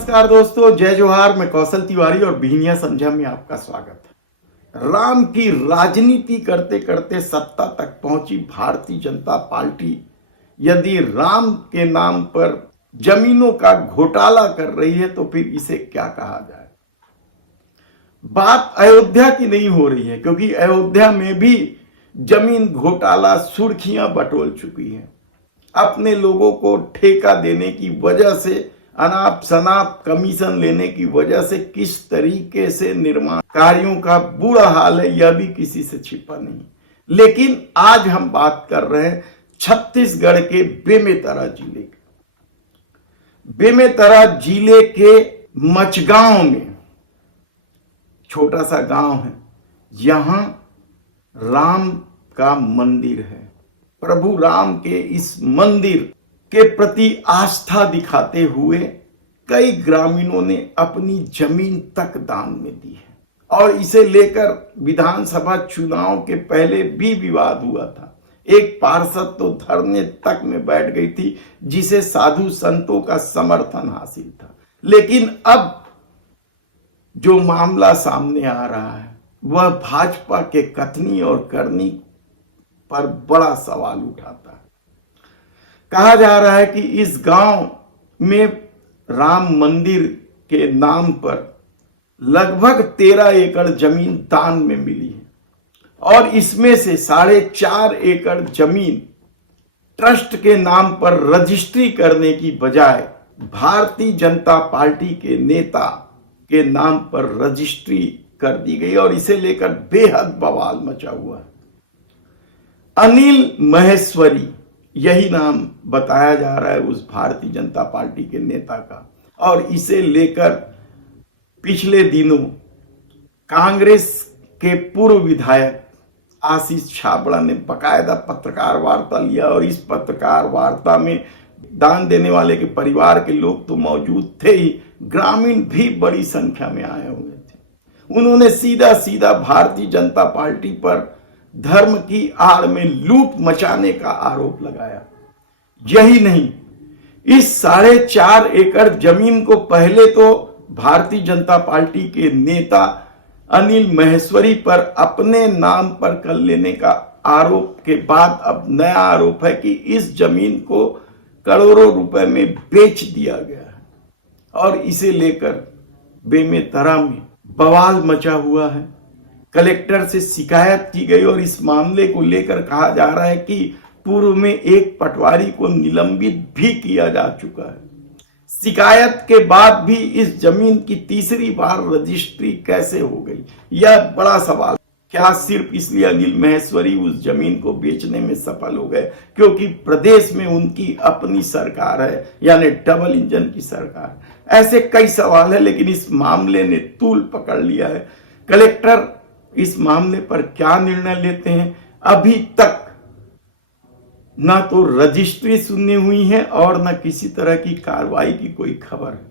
नमस्कार दोस्तों, जय जोहार। मैं कौशल तिवारी और बिहनिया संध्या में आपका स्वागत है। राम की राजनीति करते करते सत्ता तक पहुंची भारतीय जनता पार्टी यदि राम के नाम पर जमीनों का घोटाला कर रही है तो फिर इसे क्या कहा जाए। बात अयोध्या की नहीं हो रही है, क्योंकि अयोध्या में भी जमीन घोटाला सुर्खियां बटोर चुकी है। अपने लोगों को ठेका देने की वजह से, अनाप शनाप कमीशन लेने की वजह से किस तरीके से निर्माण कार्यों का बुरा हाल है, यह भी किसी से छिपा नहीं। लेकिन आज हम बात कर रहे हैं छत्तीसगढ़ के बेमेतरा जिले के। बेमेतरा जिले के मचगांव में छोटा सा गांव है, यहां राम का मंदिर है। प्रभु राम के इस मंदिर के प्रति आस्था दिखाते हुए कई ग्रामीणों ने अपनी जमीन तक दान में दी है और इसे लेकर विधानसभा चुनाव के पहले भी विवाद हुआ था। एक पार्षद तो धरने तक में बैठ गई थी, जिसे साधु संतों का समर्थन हासिल था। लेकिन अब जो मामला सामने आ रहा है वह भाजपा के कथनी और करनी पर बड़ा सवाल उठाता है। कहा जा रहा है कि इस गांव में राम मंदिर के नाम पर लगभग 13 एकड़ जमीन दान में मिली है और इसमें से 4.5 एकड़ जमीन ट्रस्ट के नाम पर रजिस्ट्री करने की बजाय भारतीय जनता पार्टी के नेता के नाम पर रजिस्ट्री कर दी गई और इसे लेकर बेहद बवाल मचा हुआ है। अनिल महेश्वरी, यही नाम बताया जा रहा है उस भारतीय जनता पार्टी के नेता का, और इसे लेकर पिछले दिनों कांग्रेस के पूर्व विधायक आशीष छाबड़ा ने बकायदा पत्रकार वार्ता लिया और इस पत्रकार वार्ता में दान देने वाले के परिवार के लोग तो मौजूद थे ही, ग्रामीण भी बड़ी संख्या में आए हुए थे। उन्होंने सीधा सीधा भारतीय जनता पार्टी पर धर्म की आड़ में लूट मचाने का आरोप लगाया। यही नहीं, इस 4.5 एकड़ जमीन को पहले तो भारतीय जनता पार्टी के नेता अनिल महेश्वरी पर अपने नाम पर कर लेने का आरोप के बाद अब नया आरोप है कि इस जमीन को करोड़ों रुपए में बेच दिया गया है और इसे लेकर बेमेतरा में बवाल मचा हुआ है। कलेक्टर से शिकायत की गई और इस मामले को लेकर कहा जा रहा है कि पूर्व में एक पटवारी को निलंबित भी किया जा चुका है। शिकायत के बाद भी इस जमीन की तीसरी बार रजिस्ट्री कैसे हो गई, यह बड़ा सवाल। क्या सिर्फ इसलिए अनिल महेश्वरी उस जमीन को बेचने में सफल हो गए क्योंकि प्रदेश में उनकी अपनी सरकार है, यानी डबल इंजन की सरकार? ऐसे कई सवाल है, लेकिन इस मामले ने तूल पकड़ लिया है। कलेक्टर इस मामले पर क्या निर्णय लेते हैं, अभी तक ना तो रजिस्ट्री सुनी हुई है और ना किसी तरह की कार्रवाई की कोई खबर है।